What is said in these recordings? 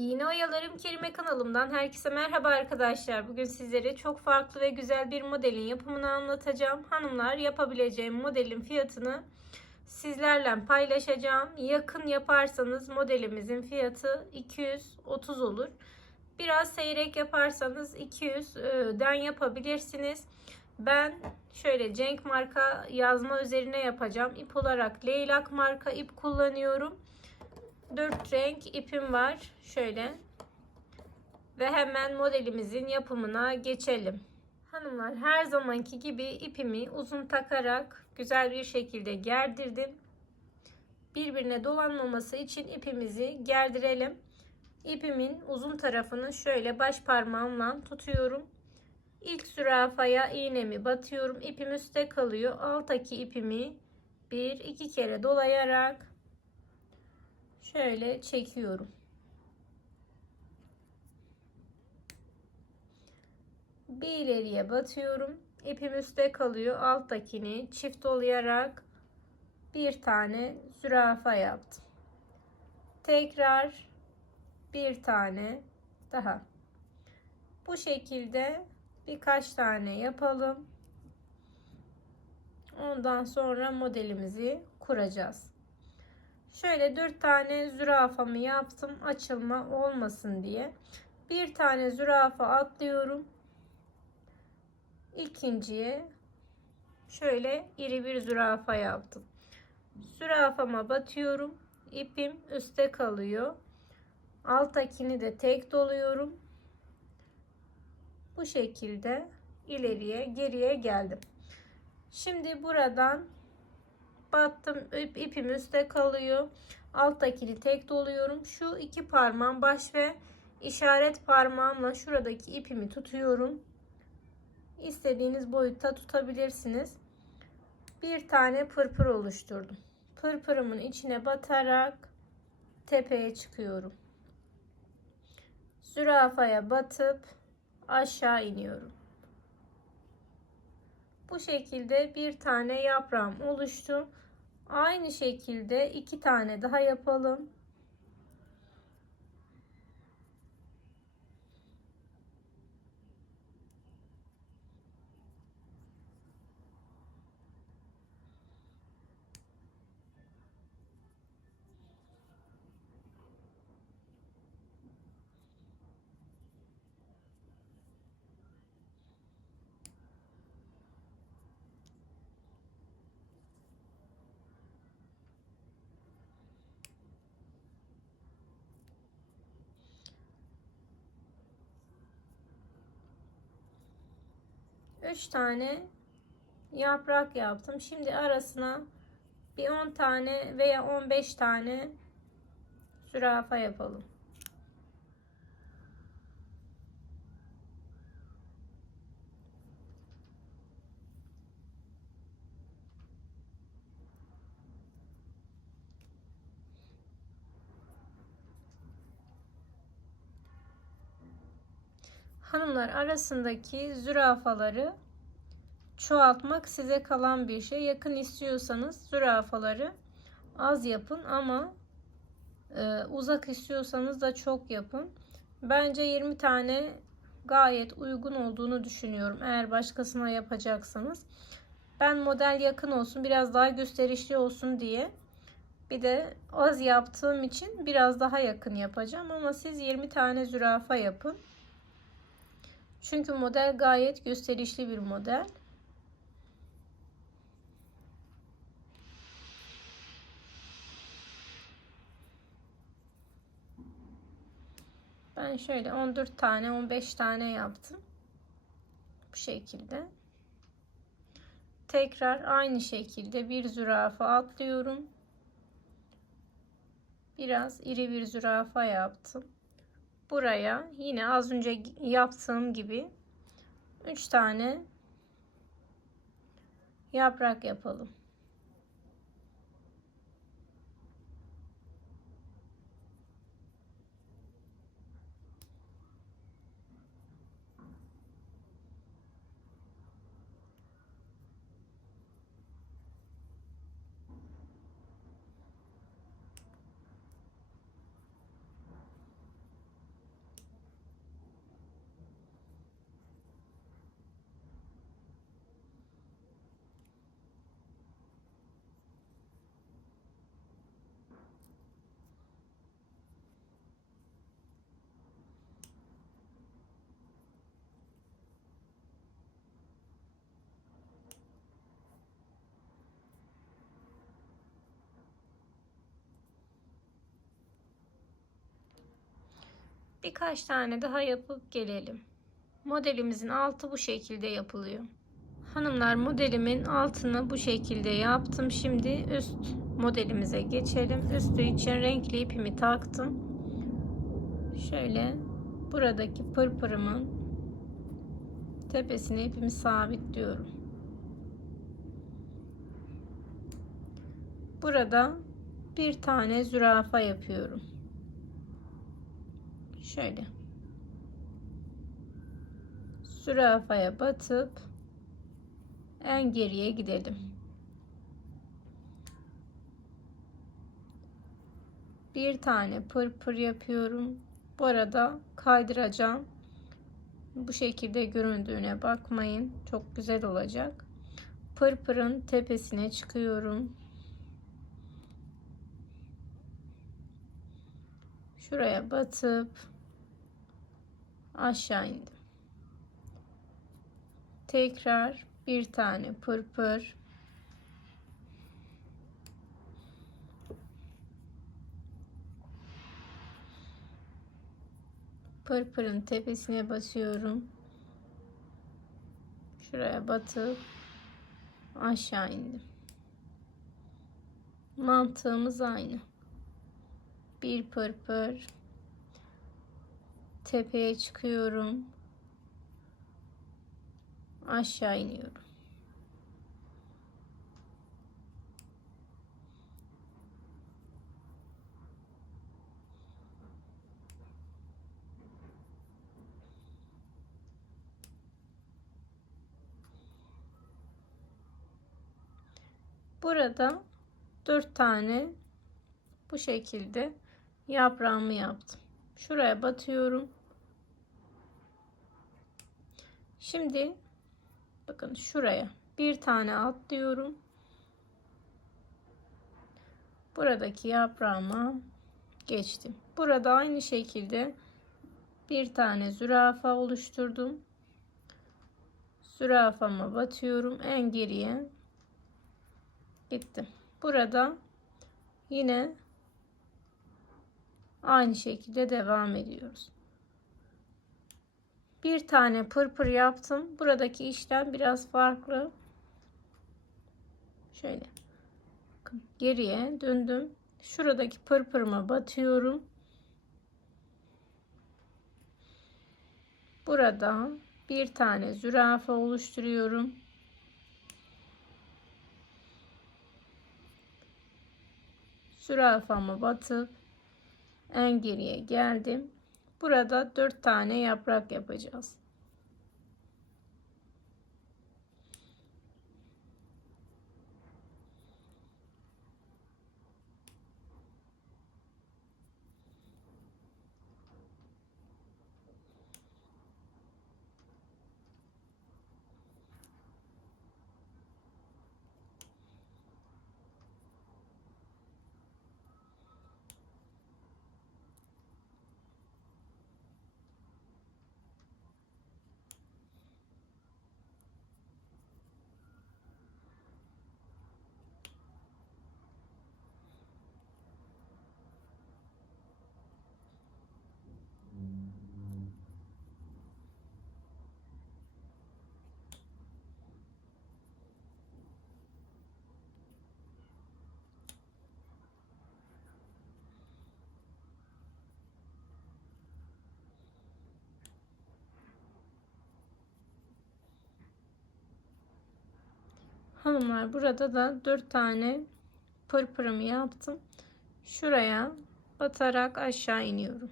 İğne Oyalarım Kerime kanalımdan herkese merhaba arkadaşlar. Bugün sizlere çok farklı ve güzel bir modelin yapımını anlatacağım. Hanımlar yapabileceğim modelin fiyatını sizlerle paylaşacağım. Yakın yaparsanız modelimizin fiyatı 230 olur. Biraz seyrek yaparsanız 200'den yapabilirsiniz. Ben şöyle Cenk marka yazma üzerine yapacağım. İp olarak Leylak marka ip kullanıyorum. 4 renk ipim var. Şöyle. Ve hemen modelimizin yapımına geçelim. Hanımlar her zamanki gibi ipimi uzun takarak güzel bir şekilde gerdirdim. Birbirine dolanmaması için ipimizi gerdirelim. İpimin uzun tarafını şöyle baş parmağımla tutuyorum. İlk zürafaya iğnemi batıyorum. İpim üstte kalıyor. Alttaki ipimi bir iki kere dolayarak şöyle çekiyorum. Bir ileriye batıyorum. İpim üstte kalıyor. Alttakini çift dolayarak bir tane zürafa yaptım. Tekrar bir tane daha. Bu şekilde birkaç tane yapalım. Ondan sonra modelimizi kuracağız. Şöyle dört tane zürafamı yaptım açılma olmasın diye. Bir tane zürafa atlıyorum. İkinciye şöyle iri bir zürafa yaptım. Zürafama batıyorum. İpim üstte kalıyor. Alttakini de tek doluyorum. Bu şekilde ileriye geriye geldim. Şimdi buradan battım. İp, ipim üstte kalıyor. Alttakini tek doluyorum. Şu iki parmağım baş ve işaret parmağımla şuradaki ipimi tutuyorum. İstediğiniz boyutta tutabilirsiniz. Bir tane pırpır oluşturdum. Pırpırımın içine batarak tepeye çıkıyorum. Zürafaya batıp aşağı iniyorum. Bu şekilde bir tane yaprağım oluştu Aynı şekilde iki tane daha yapalım. Üç tane yaprak yaptım. Şimdi arasına bir 10 tane veya 15 tane zürafa yapalım. Hanımlar arasındaki zürafaları çoğaltmak size kalan bir şey. Yakın istiyorsanız zürafaları az yapın ama e, uzak istiyorsanız da çok yapın. Bence 20 tane gayet uygun olduğunu düşünüyorum. Eğer başkasına yapacaksanız. Ben model yakın olsun, biraz daha gösterişli olsun diye bir de az yaptığım için biraz daha yakın yapacağım ama siz 20 tane zürafa yapın. Çünkü model gayet gösterişli bir model. Ben şöyle 14 tane 15 tane yaptım. Bu şekilde. Tekrar aynı şekilde bir zürafa atlıyorum. Biraz iri bir zürafa yaptım buraya yine az önce yaptığım gibi 3 tane yaprak yapalım. Birkaç tane daha yapıp gelelim. Modelimizin altı bu şekilde yapılıyor. Hanımlar modelimin altını bu şekilde yaptım. Şimdi üst modelimize geçelim. Üstü için renkli ipimi taktım. Şöyle buradaki pırpırımın tepesine ipimi sabitliyorum. Burada bir tane zürafa yapıyorum. Şöyle. Zürafaya batıp en geriye gidelim. Bir tane pırpır yapıyorum. Bu arada kaydıracağım. Bu şekilde göründüğüne bakmayın. Çok güzel olacak. Pırpırın tepesine çıkıyorum. Şuraya batıp aşağı indim. Tekrar bir tane pırpır. Pırpırın tepesine basıyorum. Şuraya batıp aşağı indim. Mantığımız aynı. Bir pırpır. Tepeye çıkıyorum aşağı iniyorum. Burada dört tane bu şekilde yaprağımı yaptım. Şuraya batıyorum. Şimdi Bakın şuraya bir tane atlıyorum. Buradaki yaprağıma geçtim. Burada aynı şekilde bir tane zürafa oluşturdum. Zürafama batıyorum. En geriye gittim. Burada yine aynı şekilde devam ediyoruz bir tane pırpır yaptım. Buradaki işlem biraz farklı. Şöyle geriye döndüm. Şuradaki pırpırıma batıyorum. Burada bir tane zürafa oluşturuyorum. Zürafamı batıp en geriye geldim. Burada 4 tane yaprak yapacağız. Hanımlar burada da 4 tane pırpırımı yaptım. Şuraya batarak aşağı iniyorum.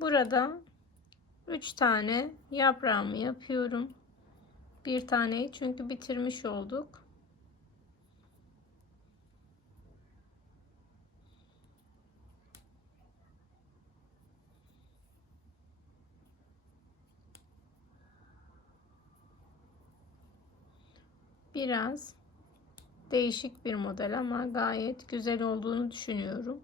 Burada 3 tane yaprağımı yapıyorum. Bir taneyi çünkü bitirmiş olduk. Biraz değişik bir model ama gayet güzel olduğunu düşünüyorum.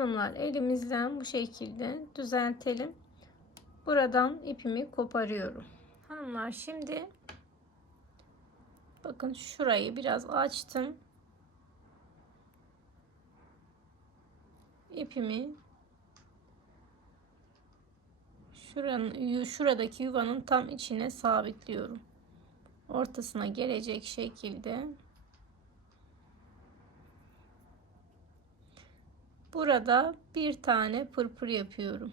Hanımlar elimizden bu şekilde düzeltelim. Buradan ipimi koparıyorum. Hanımlar şimdi bakın şurayı biraz açtım. İpimi şuranın şuradaki yuvanın tam içine sabitliyorum. Ortasına gelecek şekilde Burada bir tane pırpır yapıyorum.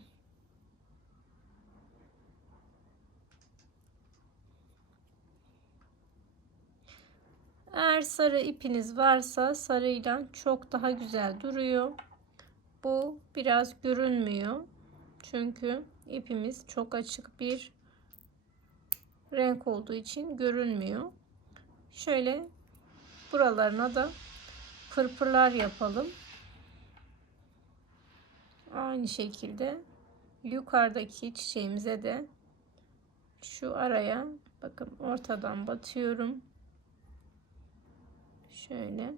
Eğer sarı ipiniz varsa sarıyla çok daha güzel duruyor. Bu biraz görünmüyor. Çünkü ipimiz çok açık bir renk olduğu için görünmüyor. Şöyle buralarına da pırpırlar yapalım. Aynı şekilde yukarıdaki çiçeğimize de şu araya bakın ortadan batıyorum. Şöyle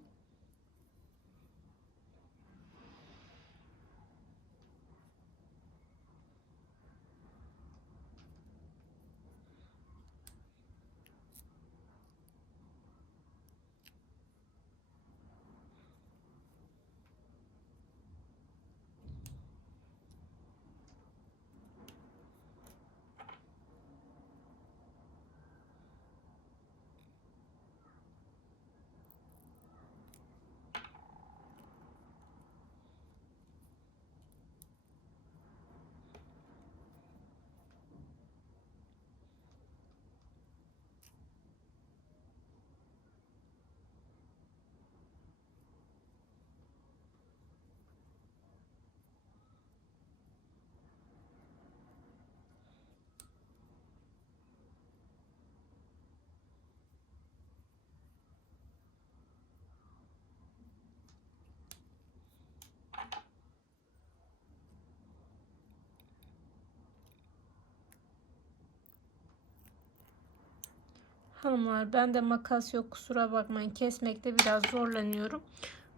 Hanımlar ben de makas yok kusura bakmayın kesmekte biraz zorlanıyorum.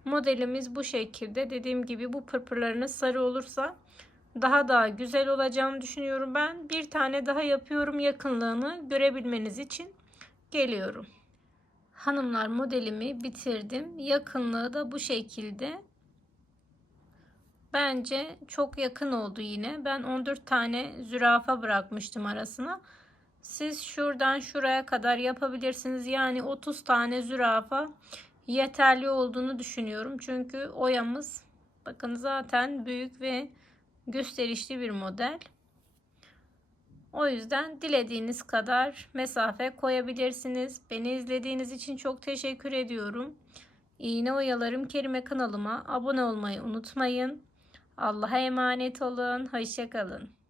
Modelimiz bu şekilde. Dediğim gibi bu pırpırlarınız sarı olursa daha daha güzel olacağını düşünüyorum ben. Bir tane daha yapıyorum yakınlığını görebilmeniz için geliyorum. Hanımlar modelimi bitirdim. Yakınlığı da bu şekilde. Bence çok yakın oldu yine. Ben 14 tane zürafa bırakmıştım arasına. Siz şuradan şuraya kadar yapabilirsiniz. Yani 30 tane zürafa yeterli olduğunu düşünüyorum. Çünkü oyamız bakın zaten büyük ve gösterişli bir model. O yüzden dilediğiniz kadar mesafe koyabilirsiniz. Beni izlediğiniz için çok teşekkür ediyorum. İğne oyalarım Kerime kanalıma abone olmayı unutmayın. Allah'a emanet olun. Hoşçakalın.